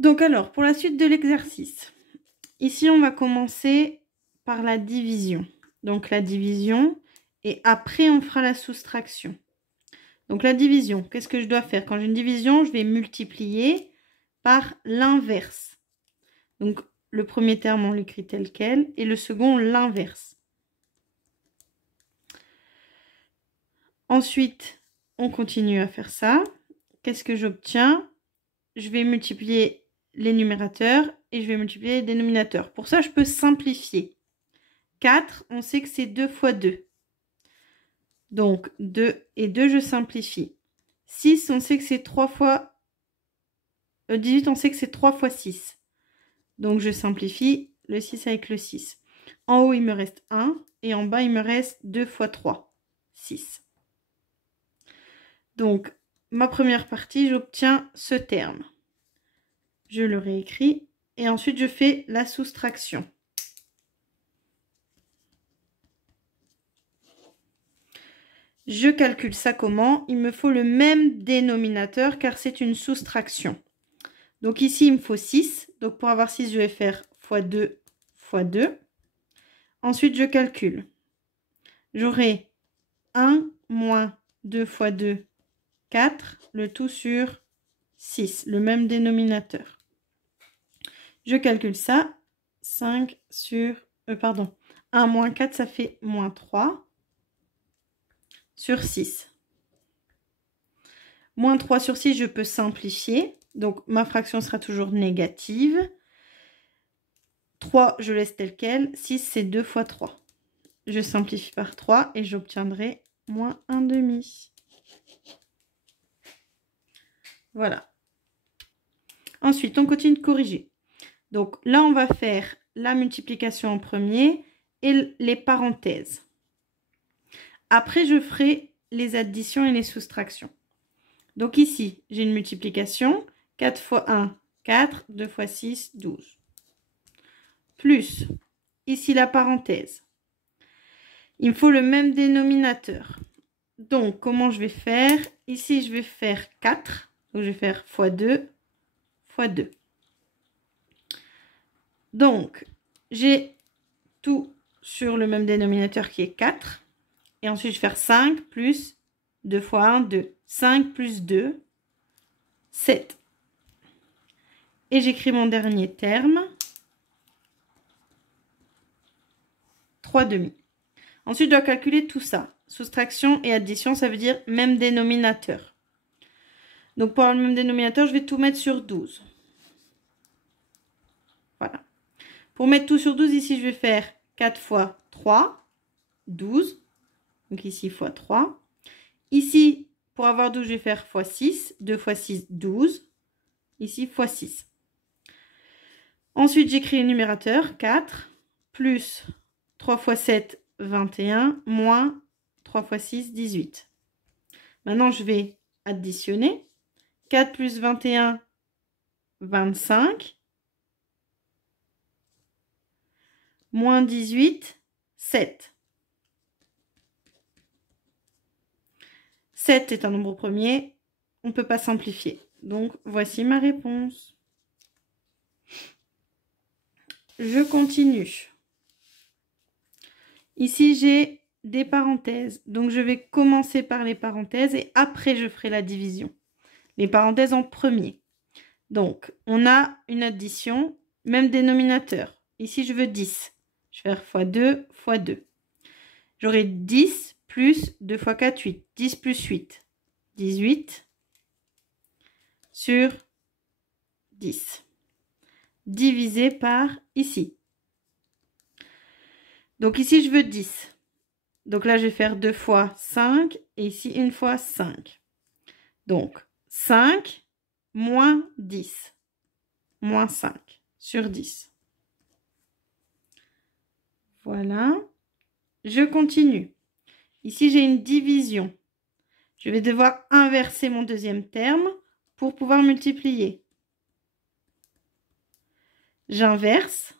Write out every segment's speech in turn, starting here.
Donc alors, pour la suite de l'exercice, ici on va commencer par la division. Donc la division et après on fera la soustraction. Donc la division, qu'est-ce que je dois faire? Quand j'ai une division, je vais multiplier par l'inverse. Donc le premier terme, on l'écrit tel quel et le second, l'inverse. Ensuite, on continue à faire ça. Qu'est-ce que j'obtiens? Je vais multiplier les numérateurs et je vais multiplier les dénominateurs. Pour ça, je peux simplifier. 4, on sait que c'est 2 fois 2. Donc, 2 et 2, je simplifie. 6, on sait que c'est 3 fois... 18, on sait que c'est 3 fois 6. Donc, je simplifie le 6 avec le 6. En haut, il me reste 1 et en bas, il me reste 2 fois 3, 6. Donc, ma première partie, j'obtiens ce terme. Je le réécris et ensuite, je fais la soustraction. Je calcule ça comment? Il me faut le même dénominateur car c'est une soustraction. Donc ici, il me faut 6. Donc pour avoir 6, je vais faire fois 2 fois 2. Ensuite, je calcule. J'aurai 1 moins 2 fois 2, 4. Le tout sur 6, le même dénominateur. Je calcule ça. 5 sur... 1 moins 4, ça fait moins 3. Sur 6. Moins 3 sur 6, je peux simplifier. Donc, ma fraction sera toujours négative. 3, je laisse tel quel. 6, c'est 2 fois 3. Je simplifie par 3 et j'obtiendrai moins 1/2. Voilà. Ensuite, on continue de corriger. Donc, là, on va faire la multiplication en premier et les parenthèses. Après, je ferai les additions et les soustractions. Donc ici, j'ai une multiplication. 4 fois 1, 4. 2 fois 6, 12. Plus, ici la parenthèse. Il me faut le même dénominateur. Donc, comment je vais faire? Ici, je vais faire 4. Donc, je vais faire fois 2 fois 2. Donc, j'ai tout sur le même dénominateur qui est 4. Et ensuite, je vais faire 5 plus 2 fois 1, 2. 5 plus 2, 7. Et j'écris mon dernier terme. 3/2. Ensuite, je dois calculer tout ça. Soustraction et addition, ça veut dire même dénominateur. Donc, pour avoir le même dénominateur, je vais tout mettre sur 12. Voilà. Pour mettre tout sur 12, ici, je vais faire 4 fois 3, 12. Donc, ici, fois 3. Ici, pour avoir 12, je vais faire fois 6. 2 fois 6, 12. Ici, fois 6. Ensuite, j'écris le numérateur, 4, plus 3 fois 7, 21, moins 3 fois 6, 18. Maintenant, je vais additionner. 4 plus 21, 25. Moins 18, 7. 7 est un nombre premier. On ne peut pas simplifier. Donc, voici ma réponse. Je continue. Ici, j'ai des parenthèses. Donc, je vais commencer par les parenthèses et après, je ferai la division. Les parenthèses en premier. Donc, on a une addition, même dénominateur. Ici, je veux 10. Je vais faire fois 2 fois 2. J'aurai 10 plus 2 fois 4, 8. 10 plus 8, 18 sur 10. Divisé par ici. Donc ici, je veux 10. Donc là, je vais faire 2 fois 5 et ici, 1 fois 5. Donc, 5 moins 10. Moins 5 sur 10. Voilà. Je continue. Ici, j'ai une division. Je vais devoir inverser mon deuxième terme pour pouvoir multiplier. J'inverse.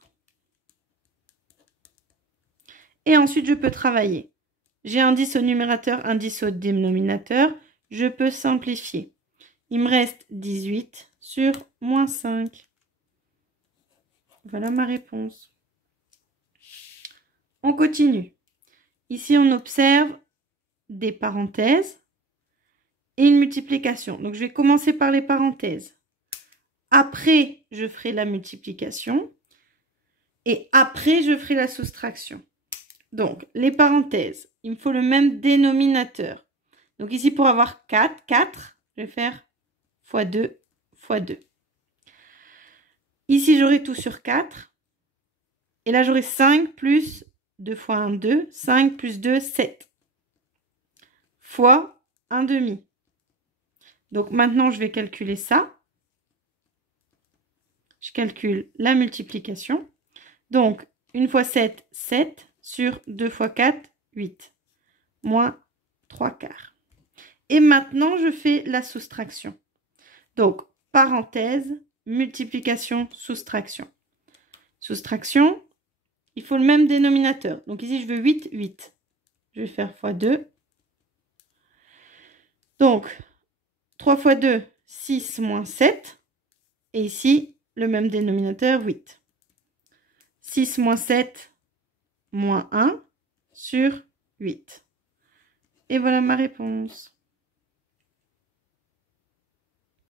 Et ensuite, je peux travailler. J'ai un 10 au numérateur, un 10 au dénominateur. Je peux simplifier. Il me reste 18 sur moins 5. Voilà ma réponse. On continue. Ici, on observe des parenthèses et une multiplication. Donc, je vais commencer par les parenthèses. Après, je ferai la multiplication. Et après, je ferai la soustraction. Donc, les parenthèses, il me faut le même dénominateur. Donc ici, pour avoir 4, je vais faire fois 2, fois 2. Ici, j'aurai tout sur 4. Et là, j'aurai 5 plus 2 fois 1, 2. 5 plus 2, 7. Fois 1 demi. Donc maintenant, je vais calculer ça. Je calcule la multiplication. Donc, 1 fois 7, 7. Sur 2 fois 4, 8. Moins 3 quarts. Et maintenant, je fais la soustraction. Donc, parenthèse, multiplication, soustraction. Soustraction, il faut le même dénominateur. Donc ici, je veux 8, 8. Je vais faire fois 2. Donc, 3 fois 2, 6 moins 7. Et ici, le même dénominateur, 8. 6 moins 7, moins 1 sur 8. Et voilà ma réponse.